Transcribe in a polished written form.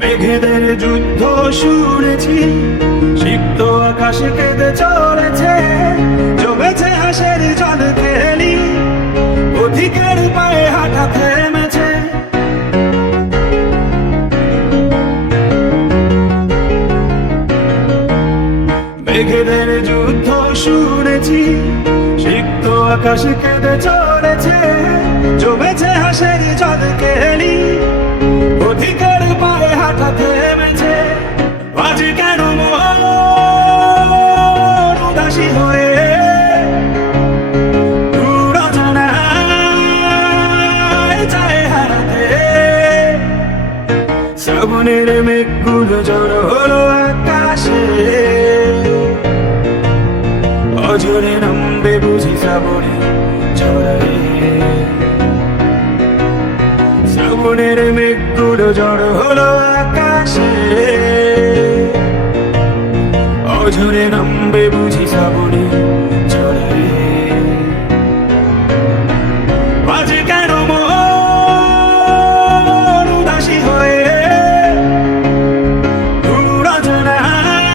মেঘেদের যুদ্ধ শুনেছি, সিক্ত আকাশে কেঁদে চলেছে, জমেছে হাসের জল খেলি, পথিকের পায়ে হাঁটা থেমেছে। মেঘেদের যুদ্ধ শুনেছি, সিক্ত আকাশে কেঁদে চলেছে, জমেছে হাসের জল খেলি, পথিকের পায়ে হাঁটা থেমেছে। আজ কেন মন উদাসী হয়ে দূর অজানায় যায় হারাতে। শ্রাবণের মেঘগুলো জড়ো হলো আকাশে, অঝরে নামবে বুঝি শ্রাবণে ঝড়ে। শ্রাবণের মেঘগুলো জড়ো হলো আকাশে, অঝরে নামবে বুঝি শ্রাবণে